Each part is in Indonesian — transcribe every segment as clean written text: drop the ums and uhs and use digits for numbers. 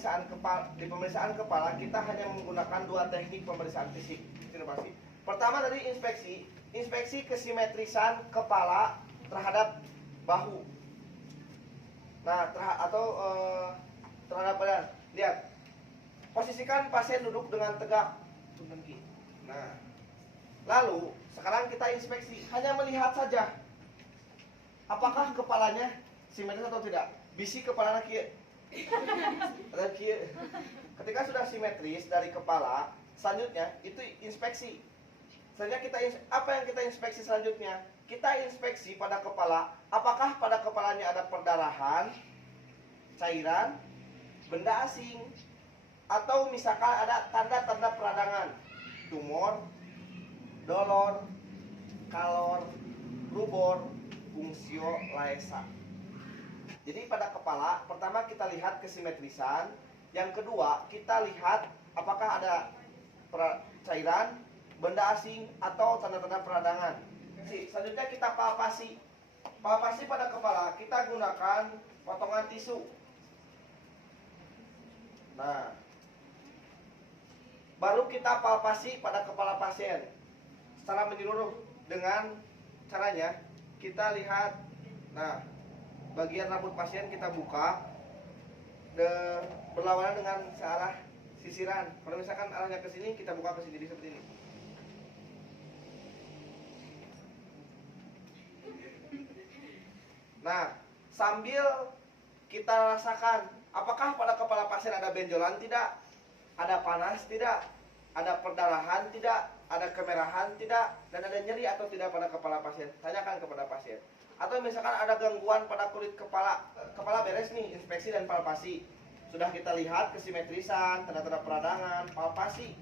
pemeriksaan kepala kita hanya menggunakan dua teknik pemeriksaan fisik. Pertama dari inspeksi kesimetrisan kepala terhadap bahu. Nah, terhadap badan. Lihat. Posisikan pasien duduk dengan tegak. Nah, lalu sekarang kita inspeksi, hanya melihat saja apakah kepalanya simetris atau tidak. Bisi kepalanya kieu. Ketika sudah simetris dari kepala, selanjutnya itu inspeksi. Selanjutnya apa yang kita inspeksi selanjutnya? Kita inspeksi pada kepala, apakah pada kepalanya ada perdarahan, cairan, benda asing, atau misalkan ada tanda-tanda peradangan, tumor, dolor, kalor, rubor, fungsio laesa. Jadi pada kepala, pertama kita lihat kesimetrisan. Yang kedua, kita lihat apakah ada cairan, benda asing, atau tanda-tanda peradangan. Selanjutnya kita palpasi. Palpasi pada kepala, kita gunakan potongan tisu. Nah, baru kita palpasi pada kepala pasien secara menyeluruh. Dengan caranya, kita lihat, nah, bagian rambut pasien kita buka berlawanan dengan searah sisiran. Kalau misalkan arahnya ke sini, kita buka ke sini, jadi seperti ini. Nah, sambil kita rasakan apakah pada kepala pasien ada benjolan tidak, ada panas tidak, ada perdarahan tidak, ada kemerahan tidak, dan ada nyeri atau tidak pada kepala pasien. Tanyakan kepada pasien. Atau misalkan ada gangguan pada kulit kepala beres nih, inspeksi dan palpasi. Sudah kita lihat kesimetrisan, tanda-tanda peradangan, palpasi.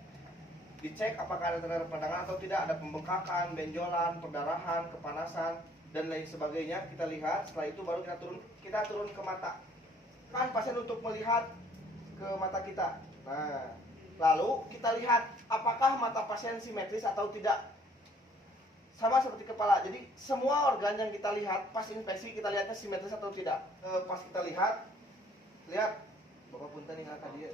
Dicek apakah ada tanda peradangan atau tidak, ada pembengkakan, benjolan, perdarahan, kepanasan, dan lain sebagainya. Kita lihat, setelah itu baru kita turun ke mata. Kan pasien untuk melihat ke mata kita. Nah, lalu kita lihat apakah mata pasien simetris atau tidak. Sama seperti kepala. Jadi semua organ yang kita lihat pas inspeksi kita lihatnya simetris atau tidak. Pas kita lihat Bapak punten ingat tadi.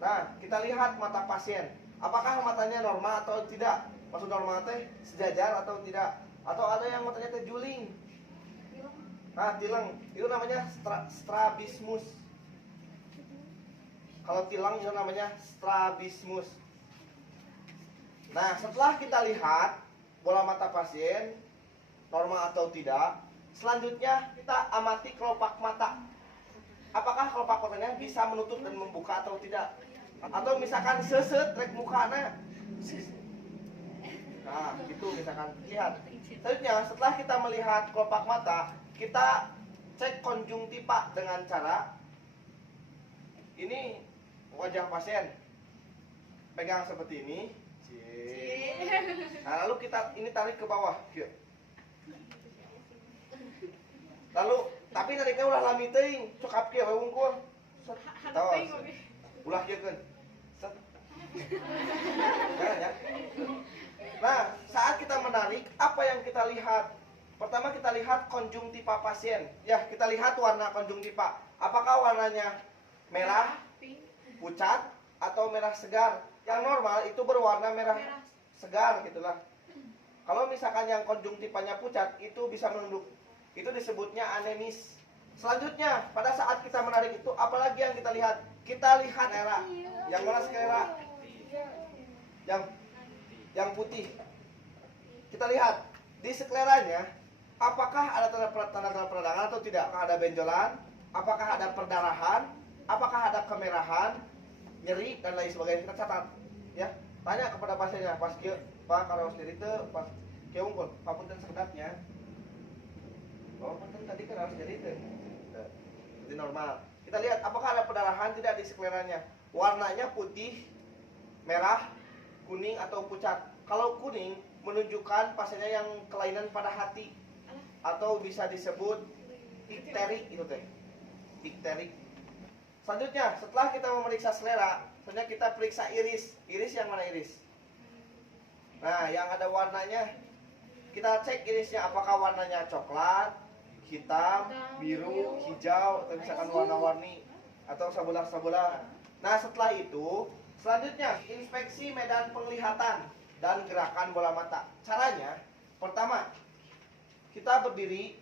Nah, kita lihat mata pasien. Apakah matanya normal atau tidak? Maksud normal teh sejajar atau tidak? Atau ada yang matanya teh juling? Nah, tilang. Itu namanya strabismus. Kalau tilang itu namanya strabismus. Nah, setelah kita lihat bola mata pasien normal atau tidak, selanjutnya kita amati kelopak mata. Apakah kelopak matanya bisa menutup dan membuka atau tidak? Atau misalkan seset rek mukana. Nah, itu misalkan lihat. Selanjutnya, setelah kita melihat kelopak mata, kita cek konjungtipa dengan cara ini wajah pasien. Pegang seperti ini. Nah, lalu kita ini tarik ke bawah. Lalu tapi nariknya ulah lami teuing, cokap kieu we wungkul. Ulah kieukeun. Ya. Nah, saat kita menarik, apa yang kita lihat? Pertama kita lihat konjungtipa pasien. Ya, kita lihat warna konjungtipa. Apakah warnanya merah, pucat, atau merah segar? Yang normal itu berwarna merah segar gitulah. Kalau misalkan yang konjungtipanya pucat, itu bisa menunduk. Itu disebutnya anemis. Selanjutnya, pada saat kita menarik itu, apalagi yang kita lihat? Kita lihat era. Yang mana sklera? Yang putih. Kita lihat di skleranya, apakah ada tanda-tanda peradangan atau tidak? Apakah ada benjolan? Apakah ada perdarahan? Apakah ada kemerahan, nyeri, dan lain sebagainya? Kita catat, ya. Tanya kepada pasiennya, pas kieu, Pak, kalau nyeri teh pas kieu unggul, papunten sekedapnya. Oh, punten tadi kan harus nyeri teh. Jadi normal. Kita lihat apakah ada perdarahan tidak di skleranya. Warnanya putih, merah, kuning atau pucat. Kalau kuning menunjukkan pasiennya yang kelainan pada hati atau bisa disebut dikterik itu teh. Dikterik. Selanjutnya, setelah kita memeriksa selera, selanjutnya kita periksa iris. Iris yang mana iris? Nah, yang ada warnanya, kita cek irisnya apakah warnanya coklat, hitam, biru, hijau, atau misalkan warna-warni. atau sebelah-sebelah. Nah, setelah itu, selanjutnya inspeksi medan penglihatan dan gerakan bola mata. Caranya, pertama, kita berdiri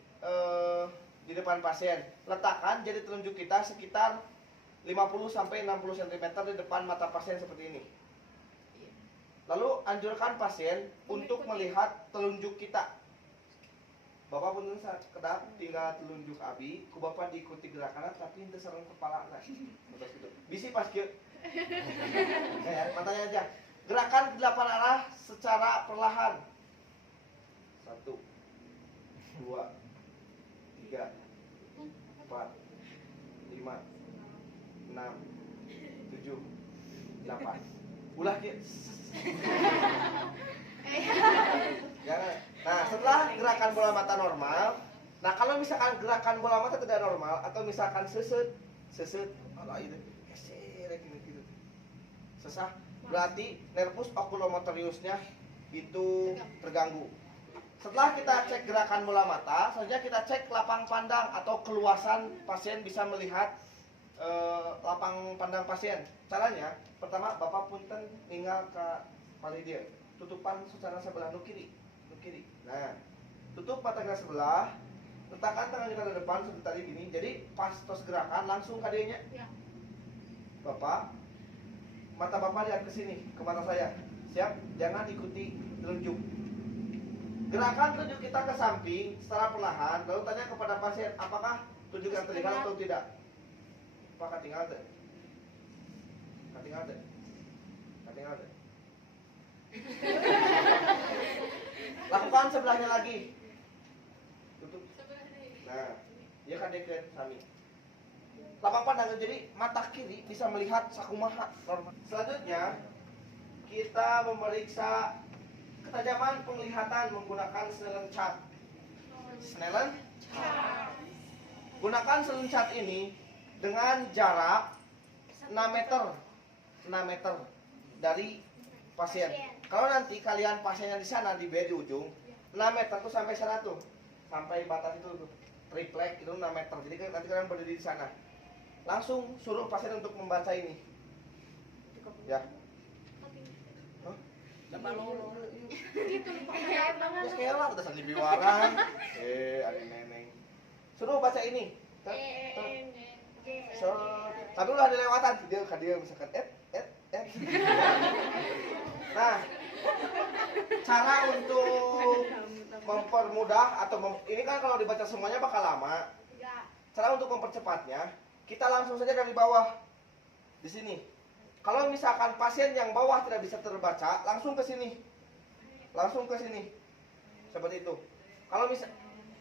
di depan pasien. Letakkan jari telunjuk kita sekitar 50 sampai 60 cm di depan mata pasien seperti ini. Lalu anjurkan pasien untuk melihat telunjuk kita. Bapak pun kedap tinggal telunjuk abi, ku bapak diikuti gerakannya tapi itu serang kepala nah. Bisi pas kieu. Ya, matanya aja. Gerakan 8 arah secara perlahan. 1 2 3 4 5 6 7 8. Ulah kieu. Jangan. Nah, setelah gerakan bola mata normal, nah kalau misalkan gerakan bola mata tidak normal atau misalkan sesut, ala itu, gitu. Sesah, berarti nervus oculomotoriusnya itu terganggu. Setelah kita cek gerakan bola mata, selanjutnya kita cek lapang pandang atau keluasan pasien bisa melihat lapang pandang pasien. Caranya, pertama Bapak punten tinggal ke palidir, tutupan secara sebelah nu kiri. Nah, tutup mata kita sebelah, letakkan tangan kita ke depan seperti tadi gini. Jadi pas tos gerakan langsung kadenya. Ya. Bapak, mata Bapak lihat ke sini, ke mata saya. Siap? Jangan ikuti telunjuk. Gerakan telunjuk kita ke samping secara perlahan, lalu tanya kepada pasien, apakah telunjuk yang terlihat atau tidak? Apakah tinggal deh? Tinggal deh. Lakukan sebelahnya lagi. Tutup. Nah, dia kan deket sami. Lapang pandang, jadi mata kiri bisa melihat sakumaha normal. Selanjutnya kita memeriksa ketajaman penglihatan menggunakan Snellen chart. Gunakan Snellen chart ini dengan jarak 6 meter dari pasien. Kalau nanti kalian pasiennya di sana di bed di ujung 6 meter tuh sampai 100, sampai batas itu tuh triplek itu 6 meter. Jadi nanti kalian berdiri di sana, langsung suruh pasien untuk membaca ini. Ya. Terus kayak lah udah sandi biwara. Ada neneng. Suruh baca ini. Tapi udah dilewatan dia misalkan Nah, cara untuk mempermudah atau ini kan kalau dibaca semuanya bakal lama. Cara untuk mempercepatnya, kita langsung saja dari bawah di sini. Kalau misalkan pasien yang bawah tidak bisa terbaca, langsung ke sini. Seperti itu. Kalau misal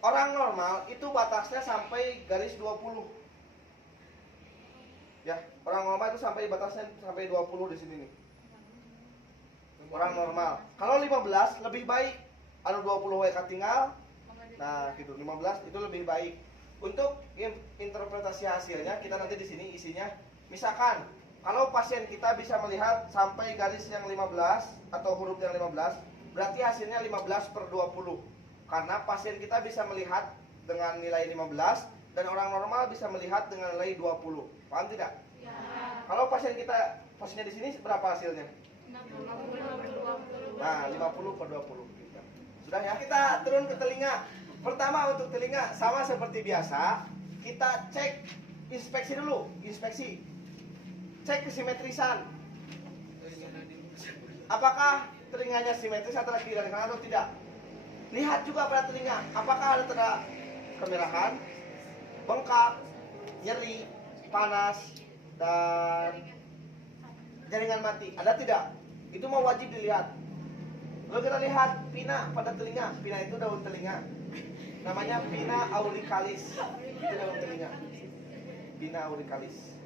orang normal itu batasnya sampai garis 20. Ya, orang normal itu sampai batasnya sampai 20 di sini nih. Orang normal. Kalau 15 lebih baik. Anu 20 wae katinggal. Nah, gitu. 15 itu lebih baik. Untuk interpretasi hasilnya kita nanti di sini isinya misalkan kalau pasien kita bisa melihat sampai garis yang 15 atau huruf yang 15, berarti hasilnya 15/20. Karena pasien kita bisa melihat dengan nilai 15 dan orang normal bisa melihat dengan nilai 20. Paham tidak? Ya. Kalau pasiennya di sini berapa hasilnya? 50/20. Nah, 50/20. Sudah ya, kita turun ke telinga. Pertama untuk telinga sama seperti biasa, kita cek inspeksi dulu, Cek kesimetrisan. Apakah telinganya simetris antara kiri dan kanan atau tidak? Lihat juga pada telinga, apakah ada tanda kemerahan, bengkak, nyeri, panas, dan jaringan mati. Ada tidak? Itu mau wajib dilihat. Lalu kita lihat pina pada telinga. Pina itu daun telinga. Namanya pina auricalis. Itu daun telinga. Pina auricalis.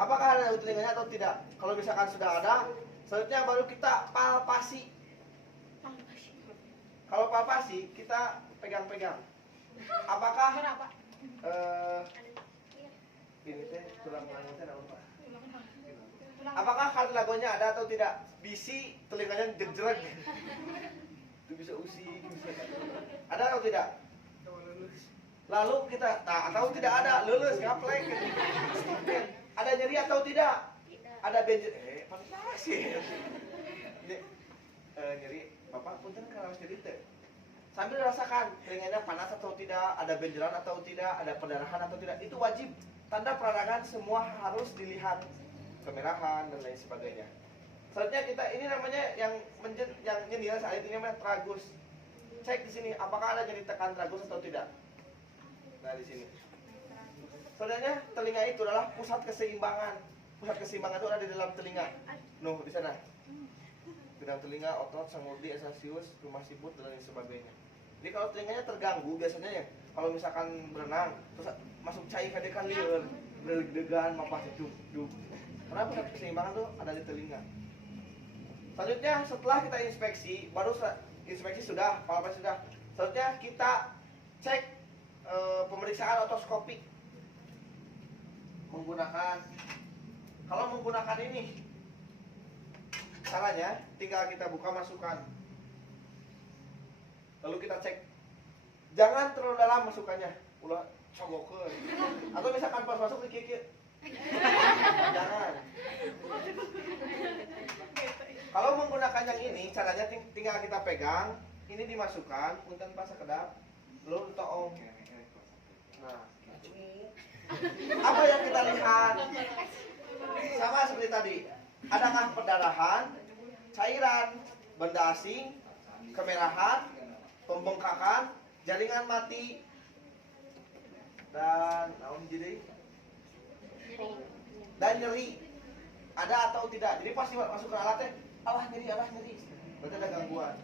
Apakah ada daun telinganya atau tidak? Kalau misalkan sudah ada, selanjutnya baru kita palpasi. Kalau palpasi kita pegang-pegang. Apakah ini teh tulang langitnya naon Pak? Apakah kartilagonya ada atau tidak? Bisi telinganya jegreg. Itu bisa usik. Ada atau tidak? Lalu kita tahu tidak ada, lulus ngaplek. Ada nyeri atau tidak? Ada benjol. Fantasi. Nyeri, Bapak punten kalau nyeri teh. Sambil rasakan telinganya panas atau tidak, ada benjolan atau tidak, ada perdarahan atau tidak. Itu wajib. Tanda peradangan semua harus dilihat, kemerahan dan lain sebagainya. Selanjutnya kita ini namanya yang nyendil saat ini namanya tragus. Cek di sini apakah ada nyeri tekan tragus atau tidak. Nah di sini. Sebenarnya telinga itu adalah pusat keseimbangan. Pusat keseimbangan itu ada di dalam telinga. Nuh di sana. Gedang telinga, otot, sangurdi, esasius, rumah siput dan lain sebagainya. Jadi kalau telinganya terganggu biasanya ya, kalau misalkan berenang terus masuk cair kadekan liur, berdegan, mapas itu. Karena pusat keseimbangan tuh ada di telinga. Selanjutnya setelah kita inspeksi, baru inspeksi sudah, palpasi sudah. Selanjutnya kita cek pemeriksaan otoskopik kalau menggunakan ini caranya tinggal kita buka masukkan, lalu kita cek, jangan terlalu dalam masukannya, ulah cogokeun atau misalkan pas masuk dikikir, jangan. Kalau menggunakan yang ini caranya tinggal kita pegang, ini dimasukkan, punten pas sekedap, lalu toong. Nah, apa yang kita lihat? Sama seperti tadi. Adakah perdarahan, cairan, benda asing, kemerahan, pembengkakan, jaringan mati, dan nyeri. Ada atau tidak? Jadi pasti masuk ke alatnya, alah nyeri. Berarti ada gangguan.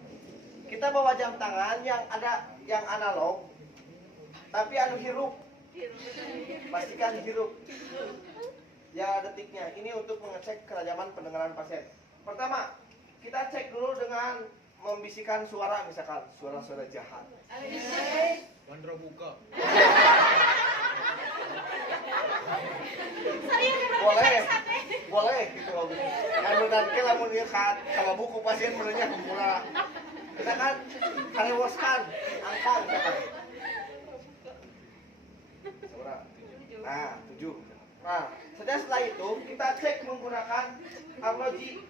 Kita bawa jam tangan yang analog, tapi hirup. Pastikan hirup. Ya detiknya. Ini untuk mengecek kerajaman pendengaran pasien. Pertama, kita cek dulu dengan membisikkan suara, misalkan suara-suara jahat. Bandra buka. Boleh gitu loh. Anu nanti lamun ieu kalau buku pasien menurutnya pemula. Misalkan harewoskan, angka misalkan. Nah, 7. Nah, setelah itu kita cek menggunakan arloji.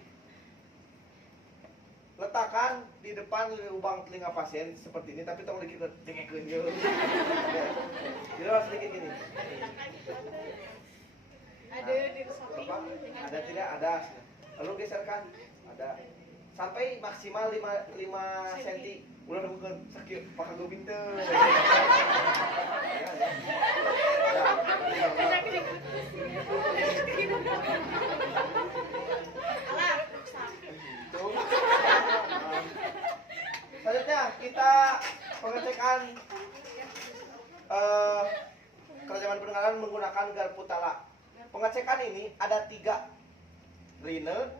Letakkan di depan lubang telinga pasien seperti ini, tapi tolong dikit dengekeun ge. Jadi harus sedikit gini. Ada di samping. Ada tidak? Ada. Lalu geserkan. Ada. Sampai maksimal 5 cm. Udah bukan sakit, pakai gue pinter. Selanjutnya kita pengecekan kerajaman pendengaran menggunakan garpu tala. Pengecekan ini ada 3, Rine,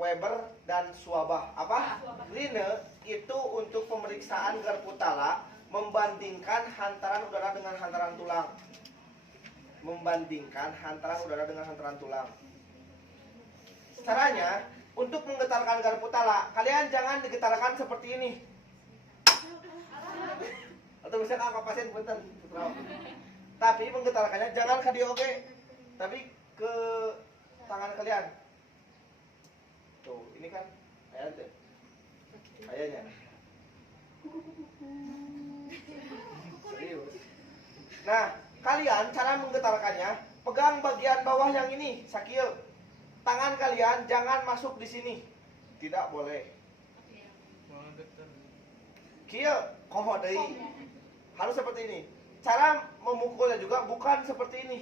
Weber, dan Swabah. Apa? Rine itu untuk pemeriksaan garpu tala, membandingkan hantaran udara dengan hantaran tulang. Caranya, untuk menggetarkan garpu tala, kalian jangan digetarkan seperti ini. Atau misalkan angka pasien punten, tapi menggetarkannya jangan ke dioge, tapi ke tangan kalian. Tuh, ini kan ayahnya. Serius. Nah, kalian cara menggetarkannya, pegang bagian bawah yang ini, sakil. Tangan kalian jangan masuk di sini. Tidak boleh. Kieu, komo deui. Harus seperti ini. Cara memukulnya juga bukan seperti ini.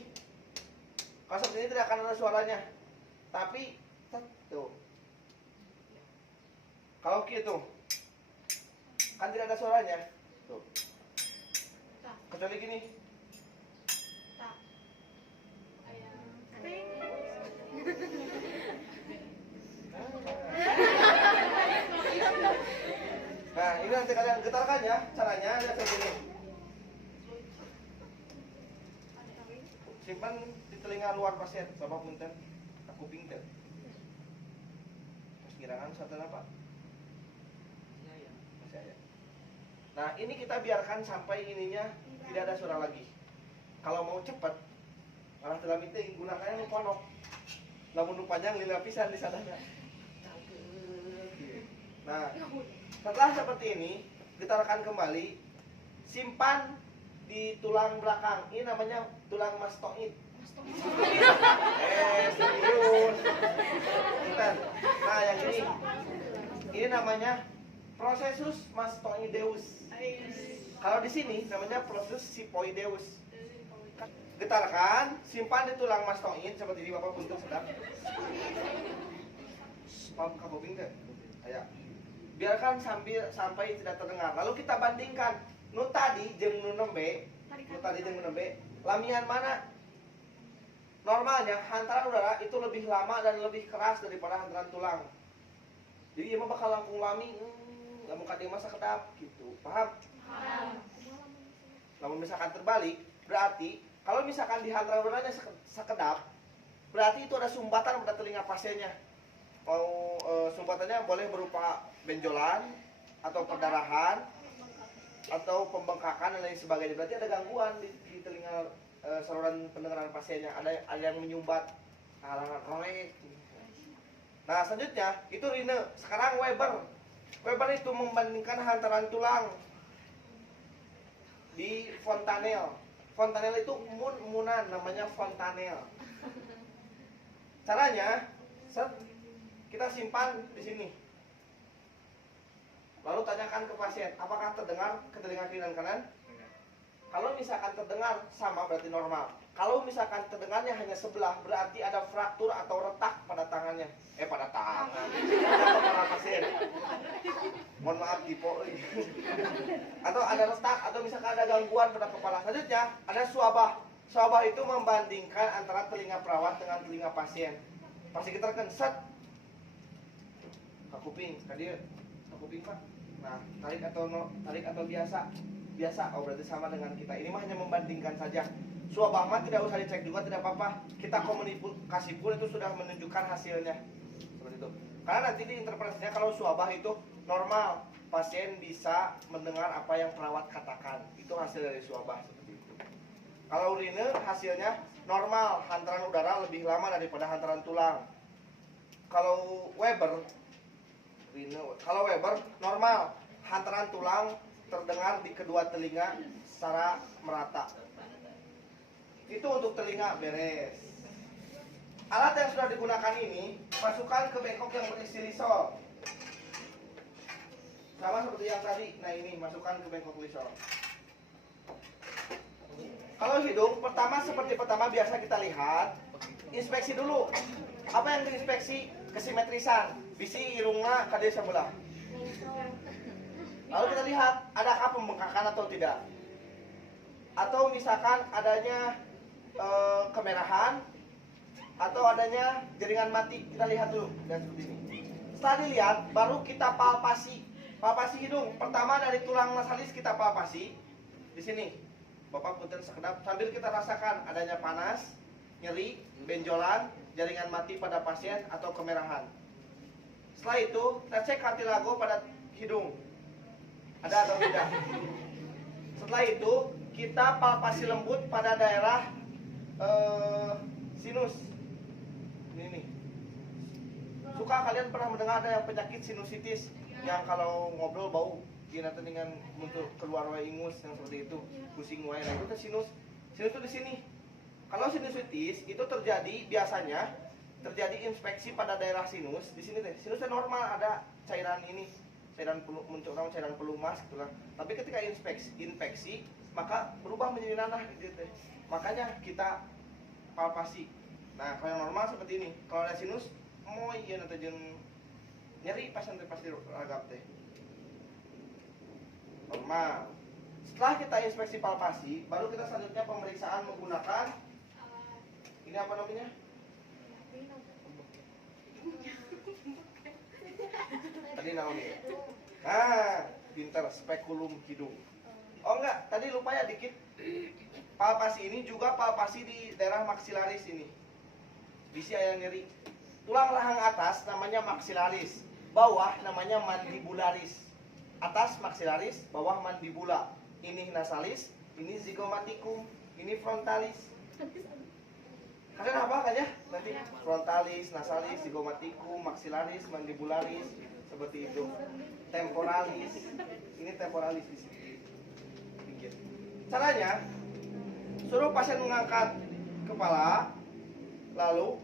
Kalau seperti ini tidak akan ada suaranya. Tapi tuh. Kalau gitu, kan tidak ada suaranya. Tuh. Kecuali gini. Nah, ini nanti kalian getarkan ya. Caranya ada seperti ini. Simpan di telinga luar pasien, Bapak punten, kuping teh. Terus ngirangan satu apa? Masih ada. Nah, ini kita biarkan sampai ininya tidak ada suara lagi. Kalau mau cepat, malah dalam itu gunakannya nu ponok. Lamun nu panjang lila pisan di sadana. Nah, setelah seperti ini, kita rekan kembali, simpan di tulang belakang. Ini namanya tulang mastoid. Serius. Bukan. Nah, yang ini namanya prosesus mastoideus. Kalau di sini namanya proses sipoideus. Getarkan, simpan di tulang mastoid seperti ini, Bapak bentuk sedap. Paham kapoping teh? Kayak biarkan sampai tidak terdengar. Lalu kita bandingkan nu tadi jeung nu nembe, lamian mana? Normalnya hantaran udara itu lebih lama dan lebih keras daripada hantaran tulang. Jadi emang bakal langkung lami, lamun kadang masa kedap gitu. Paham? Paham. Namun misalkan terbalik, berarti kalau misalkan di hantaran udaranya sekedap, berarti itu ada sumbatan pada telinga pasiennya. Mau sumbatannya boleh berupa benjolan atau perdarahan atau pembengkakan dan lain sebagainya. Berarti ada gangguan di telinga saluran pendengaran pasiennya. Ada yang menyumbat, halangan roek. Nah selanjutnya itu Rine. Sekarang Weber. Weber itu membandingkan hantaran tulang di fontanel. Fontanel itu munan, namanya fontanel. Caranya, kita simpan di sini. Lalu tanyakan ke pasien, apakah terdengar ke telinga kiri dan kanan? Kalau misalkan terdengar sama berarti normal. Kalau misalkan terdengarnya hanya sebelah, berarti ada fraktur atau retak pada tangannya. Pada tangan. Pada kepala pasien. Mohon maaf tipe. Atau ada retak atau misalkan ada gangguan pada kepala. Selanjutnya ada suabah. Suabah itu membandingkan antara telinga perawat dengan telinga pasien. Pasti kita akan set ke kuping, tadi ke kuping Pak. Nah, tarik atau biasa. Oh berarti sama dengan kita. Ini mah hanya membandingkan saja. Suabah mah tidak usah dicek juga, tidak apa-apa. Kita komunikasi pun itu sudah menunjukkan hasilnya. Seperti itu. Karena nanti diinterpretasinya kalau suabah itu normal, pasien bisa mendengar apa yang perawat katakan. Itu hasil dari suabah seperti itu. Kalau urine hasilnya normal, hantaran udara lebih lama daripada hantaran tulang. Kalau Weber normal, hantaran tulang terdengar di kedua telinga secara merata. Itu untuk telinga beres. Alat yang sudah digunakan ini masukkan ke bengkok yang berisi lisol. Sama seperti yang tadi. Nah ini masukkan ke bengkok lisol. Kalau hidung seperti pertama biasa kita lihat, inspeksi dulu. Apa yang diinspeksi? Kesimetrisan. Bisi irungna kade sebelah. Lalu kita lihat adakah pembengkakan atau tidak. Atau misalkan adanya kemerahan atau adanya jaringan mati. Kita lihat dulu dan seperti ini. Setelah dilihat baru kita palpasi hidung. Pertama dari tulang nasalis kita palpasi di sini. Bapak punten sekedap sambil kita rasakan adanya panas, nyeri, benjolan, jaringan mati pada pasien atau kemerahan. Setelah itu kita cek kartilago pada hidung. Ada atau tidak. Setelah itu kita palpasi lembut pada daerah sinus. Ini nih. Suka kalian pernah mendengar ada yang penyakit sinusitis yang kalau ngobrol bau, dia nanti dengan muncul keluar wae ingus yang seperti itu, pusing wae. Nah itu sinus. Sinus itu di sini. Kalau sinusitis itu biasanya terjadi infeksi pada daerah sinus. Di sini teh sinusnya normal, ada cairan ini, muncul cairan pelumas gitulah. Tapi ketika infeksi maka berubah menjadi nanah gitu teh. Makanya kita palpasi. Nah, kalau yang normal seperti ini. Kalau ada sinus, ieu nanti jeung nyeri pasien teh pasti ragap teh. Normal. Setelah kita inspeksi palpasi, baru kita selanjutnya pemeriksaan menggunakan ini apa namanya? Tadi namanya. Nah, pinter spekulum hidung. Oh enggak, tadi lupa ya dikit. Palpasi ini juga palpasi di daerah maksilaris ini. Bisi aya nyeri. Tulang rahang atas namanya maksilaris, bawah namanya mandibularis. Atas maksilaris, bawah mandibula. Ini nasalis, ini zygomaticum, ini frontalis. Kalian apa kan ya? Nanti frontalis, nasalis, zygomaticum, maxillaris, mandibularis, seperti itu. Temporalis, ini temporalis di sini. Pinggir. Caranya, suruh pasien mengangkat kepala, lalu,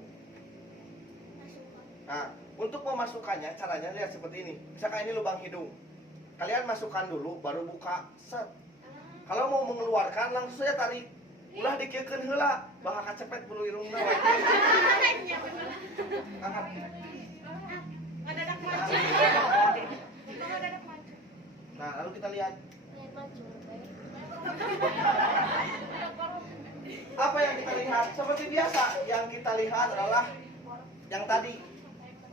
nah, untuk memasukkannya caranya lihat seperti ini. Misalkan ini lubang hidung, kalian masukkan dulu, baru buka, set. Kalau mau mengeluarkan langsung saja tarik. Ulah dikiekeun heula, bakal kacepet bulu irungna. Angkat. Ngadadak maju. Ngadadak maju. Nah, lalu kita lihat apa yang kita lihat. Seperti biasa, yang kita lihat adalah yang tadi,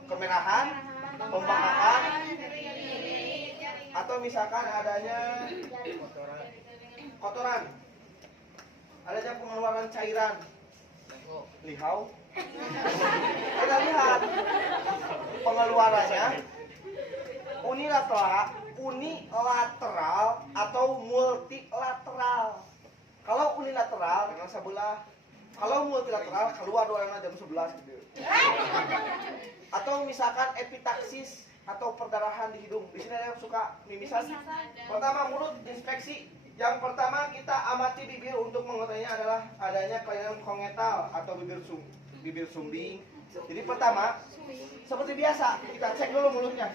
kemerahan, pembengkakan, atau misalkan adanya kotoran, adanya pengeluaran cairan, lihau. Kita lihat pengeluarannya unilateral atau multilateral. Kalau unilateral dengan sebelah, kalau multilateral keluar dua jam 11 gitu. Atau misalkan epitaksis atau perdarahan di hidung. Di sini ada yang suka mimisan. Pertama mulut inspeksi. Yang pertama kita amati bibir untuk mengetahuinya adalah adanya kelainan kongetal atau bibir sumbing. Jadi pertama seperti biasa kita cek dulu mulutnya.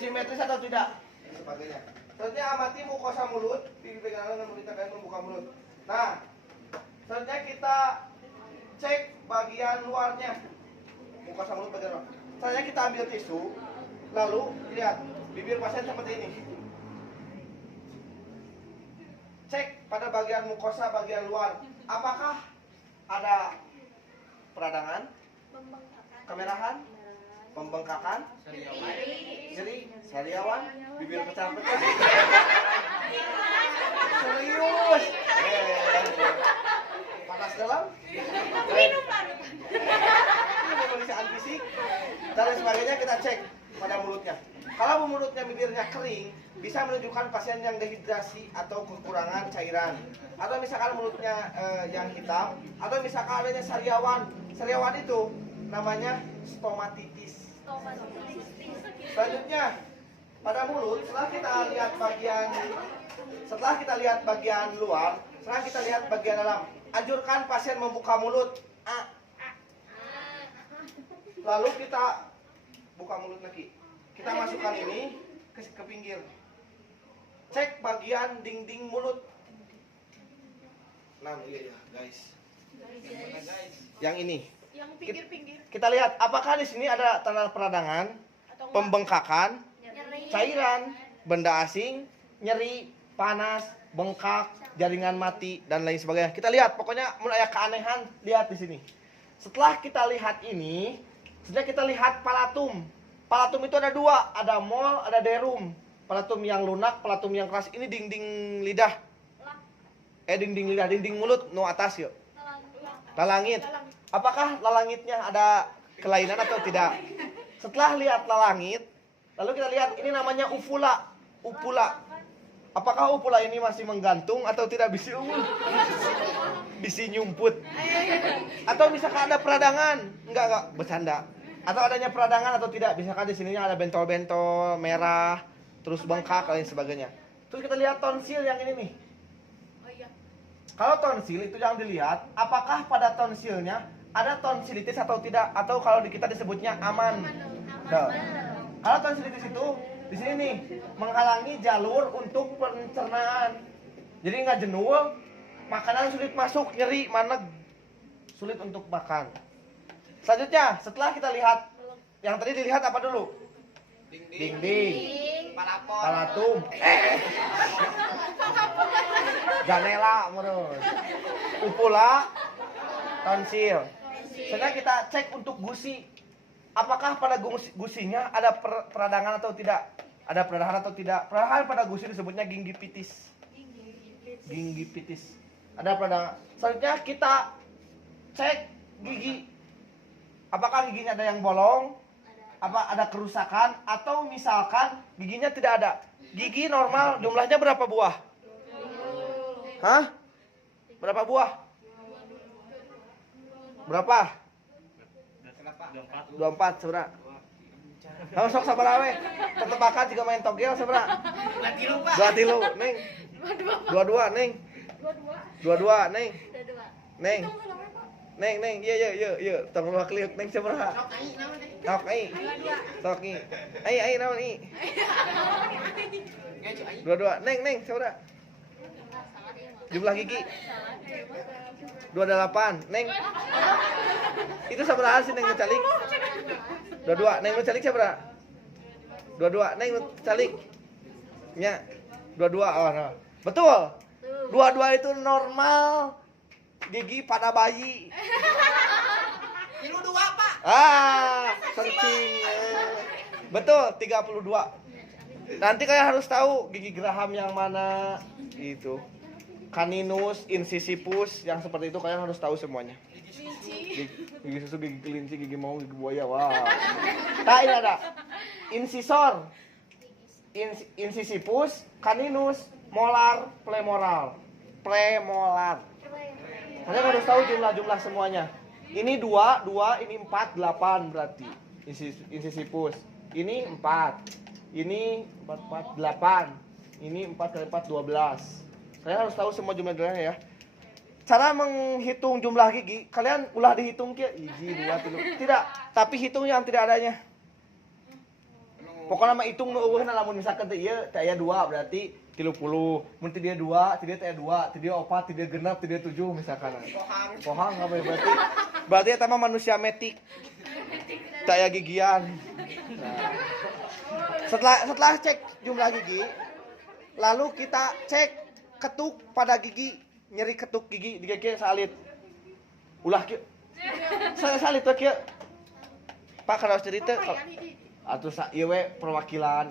Simetris atau tidak? Dan sebagainya. Selanjutnya amati mukosa mulut. Bibir kanan dan mulut kanan membuka mulut. Nah, selanjutnya kita cek bagian luarnya. Mukosa mulut bagian luar. Selanjutnya kita ambil tisu, lalu lihat bibir pasien seperti ini. Cek pada bagian mukosa bagian luar, apakah ada peradangan, kemerahan, pembengkakan, nyeri, sariawan, bibir pecah-pecah. Serius? Panas dalam? Minum larut. Ini pemeriksaan fisik dan sebagainya kita cek pada mulutnya. Kalau mulutnya bibirnya kering, bisa menunjukkan pasien yang dehidrasi atau kekurangan cairan. Atau misalkan mulutnya yang hitam, atau misalkan adanya sariawan. Sariawan itu namanya stomatitis. Selanjutnya pada mulut, setelah kita lihat bagian luar, sekarang kita lihat bagian dalam. Anjurkan pasien membuka mulut. Lalu kita buka mulut lagi. Kita masukkan ini ke pinggir. Cek bagian dinding mulut. Nah, iya guys. Yang ini. Yang pinggir-pinggir. Kita lihat apakah di sini ada tanda peradangan, pembengkakan, cairan, benda asing, nyeri, panas, bengkak, jaringan mati dan lain sebagainya. Kita lihat, pokoknya mulai keanehan, lihat di sini. Setelah kita lihat ini, setelah kita lihat palatum. Palatum itu ada dua, ada mol, ada derum. Palatum yang lunak, palatum yang keras. Ini dinding lidah. Dinding mulut, no atas yuk. Lalangit. Apakah lalangitnya ada kelainan atau tidak? Setelah lihat lalangit, lalu kita lihat ini namanya uvula. Apakah uvula ini masih menggantung atau tidak bisa bisa nyumput? Atau misalkan ada peradangan? Enggak, bercanda. Atau adanya peradangan atau tidak? Misalkan di sininya ada bentol-bentol merah, terus bengkak dan lain sebagainya. Terus kita lihat tonsil yang ini nih. Oh iya. Kalau tonsil itu yang dilihat, apakah pada tonsilnya ada tonsilitis atau tidak? Atau kalau di kita disebutnya aman. Nah, kalau tonsilitis itu di sini nih menghalangi jalur untuk pencernaan. Jadi nggak jenuh, makanan sulit masuk, nyeri, maneg, sulit untuk makan. Selanjutnya, setelah kita lihat, yang tadi dilihat apa dulu? Dinding, palatum, janela, uvula, tonsil. Selanjutnya kita cek untuk gusi. Apakah pada gusinya ada peradangan atau tidak? Ada perdarahan atau tidak? Perdarahan pada gusi disebutnya gingivitis. Ada peradangan. Selanjutnya kita cek gigi. Apakah giginya ada yang bolong? apa ada kerusakan atau misalkan giginya tidak ada. Gigi normal jumlahnya berapa buah? Hah? Berapa buah? Berapa? 24 seberapa? Kamu sok sabar we. Tetepakan jika main togel seberapa? 23 Neng. 22 Neng. 22 Neng. Neng. Neng, iya, tong lu kliuk Neng seberapa? Sok ai. Sok i. Ai naon i? 22 Neng seberapa? Jumlah gigi 28 Neng. Itu seberapa sih Neng ngecalik? 22 Neng ngecalik seberapa? 22 Neng ngecalik. Nya 22 oh no. Betul. 22 itu normal gigi pada bayi. Lu 2, Pak. Searching. Betul 32. Nanti kalian harus tahu gigi geraham yang mana itu. Caninus, incisivus, yang seperti itu kalian harus tahu semuanya. Gigi susu, gigi kelinci, gigi mau, gigi buaya. Wow. Nah, ini ada incisor, incisivus, caninus, molar, premolar. Kalian harus tahu jumlah semuanya. Ini 2, ini 4, 8 berarti. Incisivus. Ini 4. Ini 4, 8. Ini 4 kali 4, 12. Kalian harus tahu semua jumlah-jumlahnya ya. Cara menghitung jumlah gigi, kalian ulah dihitung ke gigi 2, 3. Tidak, tapi hitung yang tidak adanya. Pokoknya mah hitung nu eueuhna lamun misalkan teh ieu teh aya 2 berarti 30. Mun teh dia 2, teh dia 2, teh dia 4, teh dia 6, teh dia 7 misalkan. Pohang apa berarti eta mah manusia metik. Teh aya gigian. Nah. Setelah cek jumlah gigi, lalu kita cek ketuk pada gigi, nyeri ketuk gigi di gigi salit. Ulah kieu. Saya salit we kieu. Pak kalau cerita atuh ieu we perwakilan.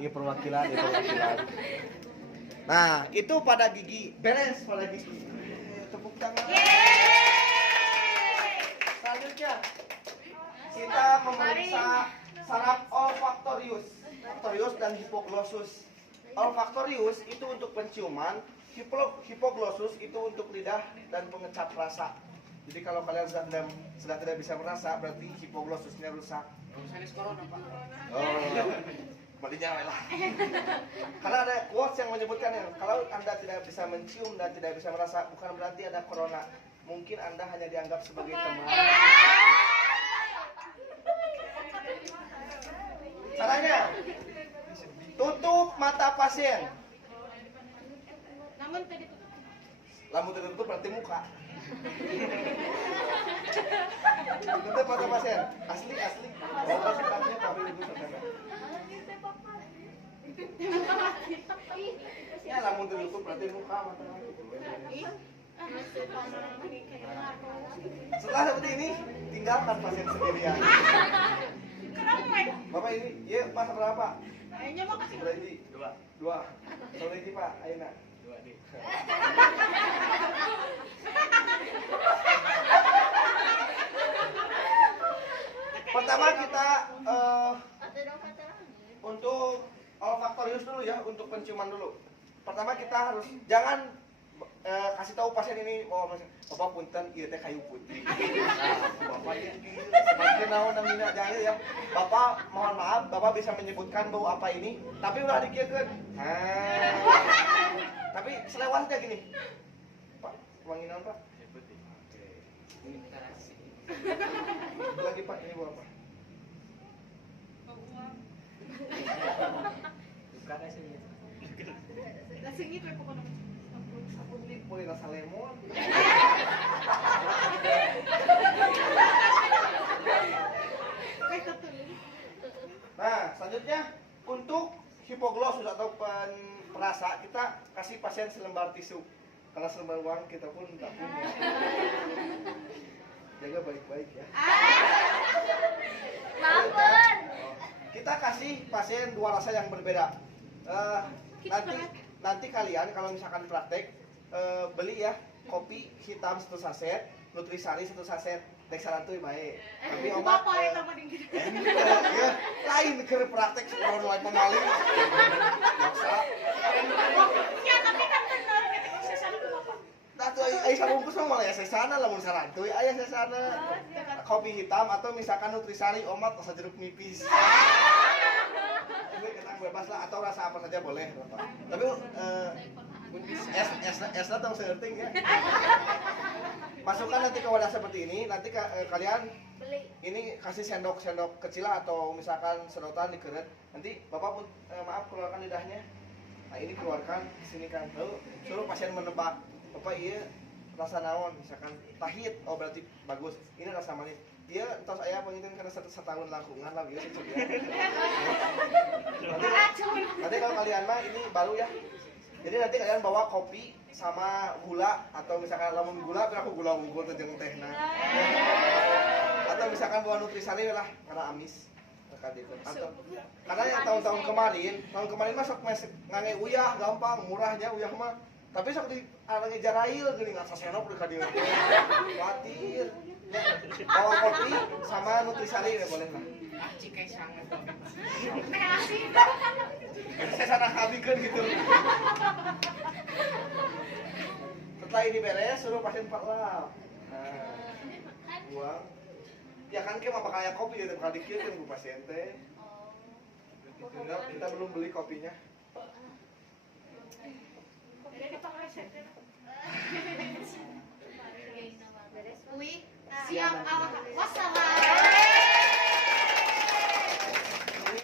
Nah, itu pada gigi. Beres pada gigi. Tepuk tangan. Selanjutnya kita memeriksa saraf olfaktorius dan hipoglossus. Olfaktorius itu untuk penciuman, hipoglossus itu untuk lidah dan pengecap rasa. Jadi kalau kalian sedang tidak bisa merasa, berarti hipoglossusnya rusak. Malinya lah. Karena ada quotes yang menyebutkan yang kalau Anda tidak bisa mencium dan tidak bisa merasa, bukan berarti ada corona. Mungkin Anda hanya dianggap sebagai teman. Caranya, tutup mata pasien. Lamun tertutup berarti muka. Tutup mata pasien. Asli. Oh, asli tapi ibu saudara. Ya lamun tertutup berarti muka mata. Setelah seperti ini, tinggalkan pasien sendirian. Bapak ini, ya pas berapa? Kayaknya mau kasih Berarti 2. Berarti Pak, ayeuna. 2 deh. Pertama kita untuk olfaktorius dulu ya, untuk penciuman dulu. Pertama kita harus jangan kasih tahu pasien ini Bapak punten ieu teh kayu putih. Bapak ieu sebagai naon namina jangan ya. Bapak mohon maaf, Bapak bisa menyebutkan bau apa ini, tapi ulah dikiekeun. Tapi selewasnya gini. Pak, wangi naon, Pak? Putih. Oke. Ini karasi. Lagi Pak, ini bau apa? Bukan rasanya. Lasingit we pokoknya. Sabun lip boleh rasa lemon. Nah, selanjutnya untuk hipoglossus atau perasa kita kasih pasien selembar tisu. Karena selembar uang kita pun tak punya. Jaga baik-baik ya. Lapar. Kita kasih pasien 2 rasa yang berbeda. Nanti kalian kalau misalkan praktek beli ya kopi hitam 1 saset, nutrisari 1 saset. dek sarantuy baik. Tapi Ku obat bapak eta mah ding. ya lain keur praktek sebelum mulai pemaling. Maksa. Ya tapi kan bener ketika sesana ku bapak. Nah tuh ai sarungkus mah malah ya sesana lamun sarantuy aya sesana. Kopi hitam atau misalkan nutrisari omat rasa jeruk nipis. Ini kita bebas lah atau rasa apa saja boleh. Tapi es atau seerting ya. Masukkan nanti ke wadah seperti ini. Nanti kalian ini kasih sendok kecil lah atau misalkan sedotan dikeret. Nanti bapak pun maaf keluarkan lidahnya. Nah ini keluarkan sini kan. Lalu suruh pasien menebak. Bapak iya rasa naon misalkan pahit. Oh berarti bagus. Ini rasa manis. Iya, entah saya pengintin karena setahun langkungan lah biasa coba. Nanti kalau kalian mah ini baru ya. Jadi nanti kalian bawa kopi sama gula atau misalkan lamun gula, tapi aku gula unggul tuh jeung tehna. Atau misalkan bawa nutrisari lah karena amis. Gitu. Atau karena yang tahun-tahun kemarin mah sok ngange uyah gampang, murahnya uyah mah. Tapi sok di lagi jarail geuning asa senop di ka dieu. Khawatir. Bawa kopi sama nutrisari ya boleh lah. Saya sana habiskan gitu. Setelah ini beres, suruh pasien Pak Lap. Nah, buang. Ya kan kita bakal kayak kopi ya, bakal dikirim bu pasien teh. Kita belum beli kopinya. Siap, wassalamu